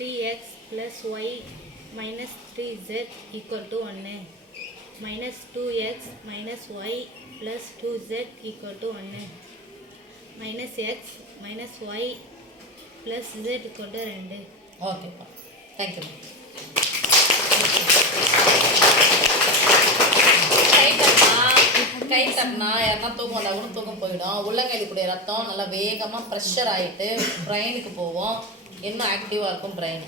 Three X plus Y minus three Z equal to ஒன்று minus two X minus Y plus two Z equal to ஒன்று minus X minus Y plus Z equal to ரெண்டு ஓகேப்பா thank you கை தட்டினா யாருன்னா தூக்கம் வந்தால் கூட தூக்கம் போயிடும் உள்ளங்கையிலுக்குடைய ரத்தம் நல்லா வேகமாக ப்ரெஷர் ஆகிட்டு பிரெயினுக்கு போவோம் இன்னும் ஆக்டிவாக இருக்கும் பிரெயின்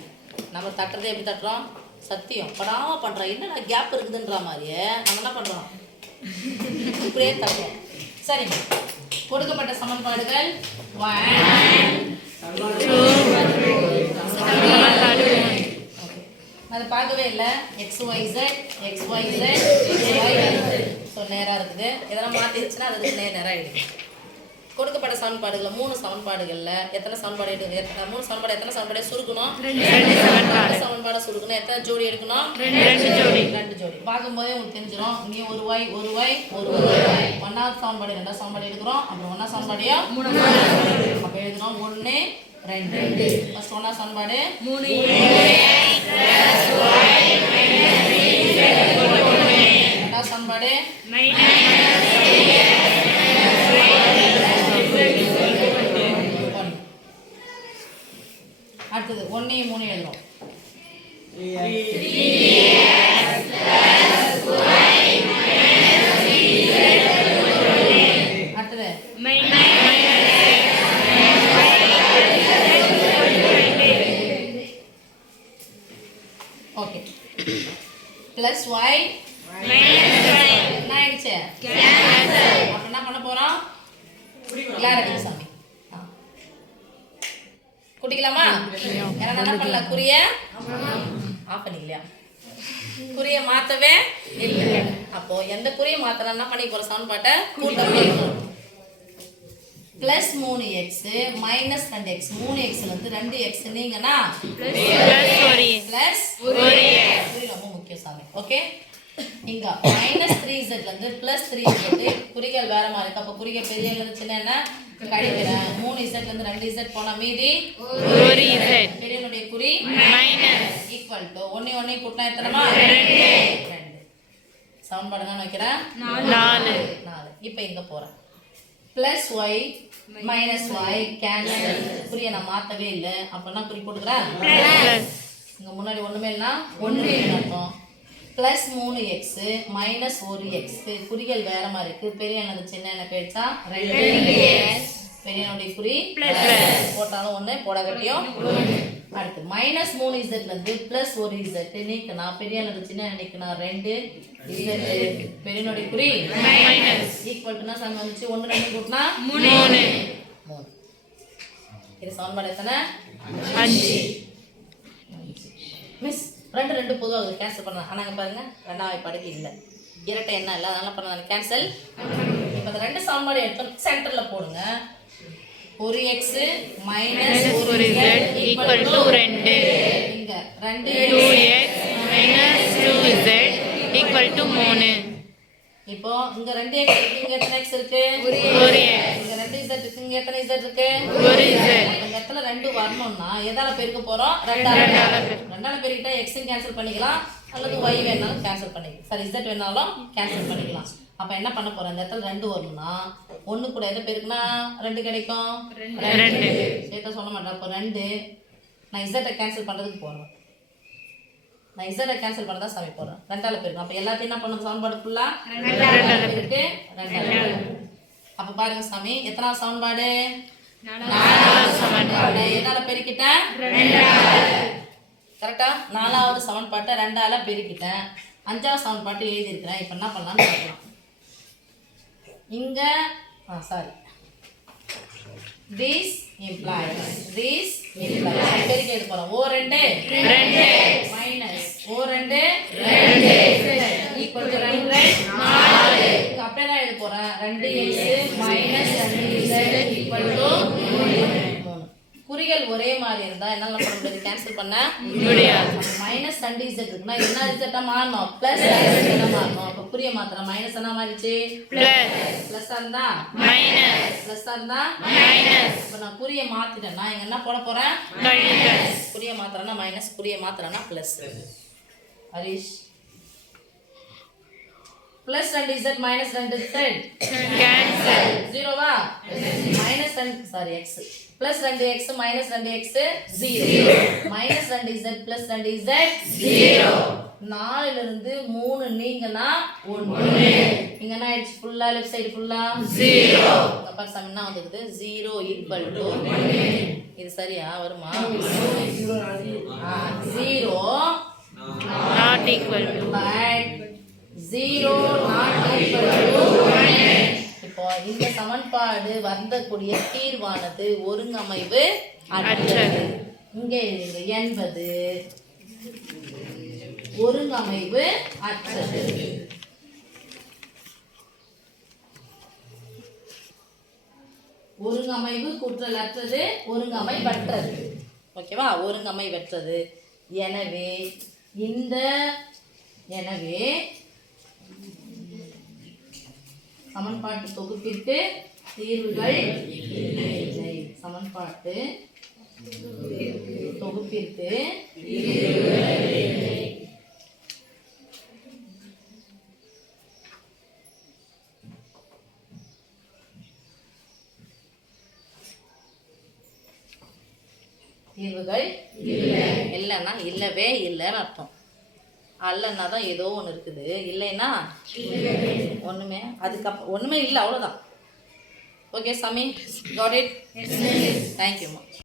நம்ம தட்டுறதே எப்படி தட்டுறோம்? சத்தியம். படாமல் பண்ணுறோம் என்னடா கேப் இருக்குதுன்ற மாதிரியே நம்ம என்ன பண்ணுறோம் இப்படியே தட்டுறோம். சரி. கொடுக்கப்பட்ட சமன்பாடுகள் அது பார்க்கவே இல்லை. X Y Z X Y Z Y so நேராக இருக்குது. இதெல்லாம் மாற்றிடுச்சுன்னா அது நேர் நேராக ஆகிடுது கொடுக்கப்பட்ட சமன்பாடுகளில் மூணு சமன்பாடுகளில் எத்தனை சமன்பாடு எடு எத்தனை மூணு சமன்பாடு எத்தனை சமன்பாடை சுருக்கணும்? ரெண்டு சமன்பாடை. சுருக்கணும்? எத்தனை ஜோடி எடுக்கணும்? ரெண்டு ஜோடி. பார்க்கும்போதே உங்களுக்கு தெரிஞ்சிடும் இங்கே ஒரு ஒய் ஒரு ஒய் ஒரு ஒய் ஒன்றாவது சமன்பாடு ரெண்டாவது சமன்பாடு எடுக்கிறோம். அப்புறம் ஒன்றா சமன்பாடையோ? அப்போ எழுதுறோம் ஒன்று ரெண்டு. ஃபர்ஸ்ட் ஒன்றா சமன்பாடு. மூணு. ரெண்டாவது சமன்பாடு. அடுத்தது ஒன்றையும் மூணு எழுதுறோம் அடுத்தது ஓகே. ப்ளஸ் ஒய் என்ன ஆயிடுச்சு? அப்ப என்ன பண்ண போறோம்? விளையாடுங்க சாமி. குட்டிக்கலாமா? என்ன பண்ணல? குறிய? ஆஃப் பண்ணிக்கலையா குறிய மாத்தவே இல்லை. அப்போ எந்த குறிய மாத்தலாம் என்ன பண்ணி போற? சவுண்ட் பாட்டை கூட்டம் பிளஸ் மூணு எக்ஸ் மைனஸ் ரெண்டு எக்ஸ் மூணு எக்ஸ்ல இருந்து ரெண்டு எக்ஸ் நீங்கன்னா பிளஸ் ரொம்ப முக்கியம் சாமி. ஓகே இங்க மைனஸ் த்ரீ இசட்ல இருந்து பிளஸ் த்ரீ இசட் குறிகள் வேற மாதிரி இருக்கு. அப்போ குறிகள் பெரிய இருந்து சின்ன என்ன கழிக்கிறேன். மூணு இசட்ல இருந்து ரெண்டு இசட் போனா மீதி பெரியனுடைய குறி ஈக்குவல் டு ஒன்னு ஒன்னு கூட்டினா எத்தனைமா? ரெண்டு. சமன்பாடு தான் வைக்கிறேன். நாலு. இப்போ இங்க போறேன். Plus Y minus Y cancel குறிய நான் மாத்தவே இல்லை. அப்ப என்ன குறி போட்டுக்கிறேன்? இங்க முன்னாடி ஒண்ணுமே இல்லைனா ஒண்ணுமே இல்லை அர்த்தம். பிளஸ் மூணு எக்ஸ் மைனஸ் ஒரு எக்ஸ் குறிகள் வேற மாதிரி இருக்கு. பெரிய என்னது சின்ன என்ன போயிடுச்சா பெரியனுடைய குறி போட்டாலும் ஒண்ணு போடாகட்டியும் அடுத்து. மைனஸ் மூணு இசட்ல இருந்து பிளஸ் ஒரு இசட் நீக்கினா பெரிய என்னது சின்ன நீக்கினா? ரெண்டு இசட் பெரியனுடைய குறி ஈக்குவல் டுனா வந்துச்சு? ஒன்று ரெண்டு கூட்டினா மூணு. மூணு. இது சமன்பாடு எத்தனை? அஞ்சு. மிஸ் ரெண்டு ரெண்டு பொதுவாக அது கேன்சல் பண்ணலாம். ஆனால் இங்க பாருங்க ரெண்டாம் வாய்ப்பாடுக்கு இல்லை. இரட்டை என்ன இல்லை அதனால பண்ண கேன்சல் இப்போ இந்த ரெண்டு சமன்பாடு எடுத்து சென்டரில் போடுங்க. ஒரு எக்ஸ் மைனஸ் ஒரு z ஈக்குவல் டு ரெண்டு. இங்க. ரெண்டு இப்போ இங்க ரெண்டு எக்ஸ் இருக்கு இங்க எத்தனை எக்ஸ் இருக்கு? இங்க ரெண்டு z இருக்கு இங்க எத்தனை z இருக்கு? இந்த இடத்துல ரெண்டு வரணும்னா எதால பெருக்க போறோம்? ரெண்டால. ரெண்டால பெருக்கிட்டா x கேன்சல் பண்ணிக்கலாம். அல்லது y வேணாலும் கேன்சல் பண்ணிக்கலாம். சரி z வேணாலும் கேன்சல் பண்ணிக்கலாம். அப்ப என்ன பண்ண போறோம்? இந்த இடத்துல ரெண்டு வரணும்னா ஒண்ணு கூட எதை பெருக்குனா ரெண்டு கிடைக்கும்? ரெண்டு. சேர்த்தா சொல்ல மாட்டேன் அப்போ ரெண்டு. நான் z கேன்சல் பண்றதுக்கு போறேன் நான் இசட்டை கேன்சல் பண்ண தான் சாமி போடுறேன் ரெண்டால பெருக்கும் அப்போ எல்லாத்தையும் என்ன பண்ணும் சமன்பாடு ஃபுல்லா ரெண்டால பெருக்கு ரெண்டால அப்போ பாருங்க சாமி எத்தனாவது சமன்பாடு? எதால பெருக்கிட்டேன் கரெக்டா நாலாவது சமன்பாட்டை ரெண்டால பெருக்கிட்டேன். அஞ்சாவது சமன்பாட்டை எழுதியிருக்கிறேன். இப்போ என்ன பண்ணலாம்னு பார்க்கலாம். இங்க ஆ sorry these implies these implies. பெருக்கி எடுக்க போறோம். ஓ ரெண்டு. மைனஸ் ஓ ரெண்டு. ஈக்குவல் டு ரெண்டு நாலு. இங்க அப்படியே தான் எழுத போறேன். ரெண்டு எக்ஸ் மைனஸ் ரெண்டு இசட் ஈக்குவல் டு மூணு. குறிகள் ஒரே மாதிரி இருந்தா என்னால பண்ண முடியாது. கேன்சல் பண்ண முடியாது. மைனஸ் ரெண்டு இசட் இருக்குன்னா என்ன இசட்டா மாறணும்? பிளஸ் இசட்டா மாறணும். அப்ப குறிய மாத்திரம் மைனஸ் என்ன மாறிச்சு? ப்ளஸ் பிளஸ் இருந்தா? மைனஸ் பிளஸ் இருந்தா? மைனஸ் இப்ப நான் குறிய மாத்திட்டேன்னா இங்க என்ன போட போறேன்? குறிய மாத்திரம்னா மைனஸ் குறிய மாத்திரம்னா பிளஸ் ஹரிஷ் பிளஸ் ரெண்டு இசட் மைனஸ் ரெண்டு இசட் கேன்சல் ஜீரோவா மைனஸ் ரெண்டு சாரி எக்ஸ் பிளஸ் ரெண்டு எக்ஸ் மைனஸ் ரெண்டு எக்ஸ் ஜீரோ மைனஸ் ரெண்டு இசட் பிளஸ் ரெண்டு இசட் ஜீரோ நாலுல இருந்து மூணு நீங்கன்னா ஒன்று. இங்க என்ன ஆயிடுச்சு? ஃபுல்லா லெஃப்ட் சைடு ஃபுல்லா ஜீரோ அப்பா சம் என்ன வந்துருக்குது ஜீரோ ஈக்குவல் டு இது சரியா? வருமா? Zero equal to but zero not equal to இப்போ இந்த சமன்பாடு வந்தக்கூடிய தீர்வானது ஒருங்கமைவு அற்றது. இங்கே என்பது ஒருங்கமைவு அற்றது. ஒருங்கமைவு கூற்றல் அற்றது ஒருங்கமைவற்றது. ஓகேவா? ஒருங்கமைவற்றது. எனவே இந்த எனவே சமன்பாட்டு தொகுப்பிற்கு தீர்வுகள் இல்லை. சமன்பாட்டு தொகுப்பிற்கு தீர்வுகள் இல்லைன்னா இல்லவே இல்லைன்னு அர்த்தம். அல்லன்னா தான் ஏதோ ஒன்று இருக்குது. இல்லைன்னா ஒன்றுமே அதுக்கப்புறம் ஒன்றுமே இல்லை அவ்வளோதான் ஓகே சாமி காட் இட் தேங்க்யூம்மா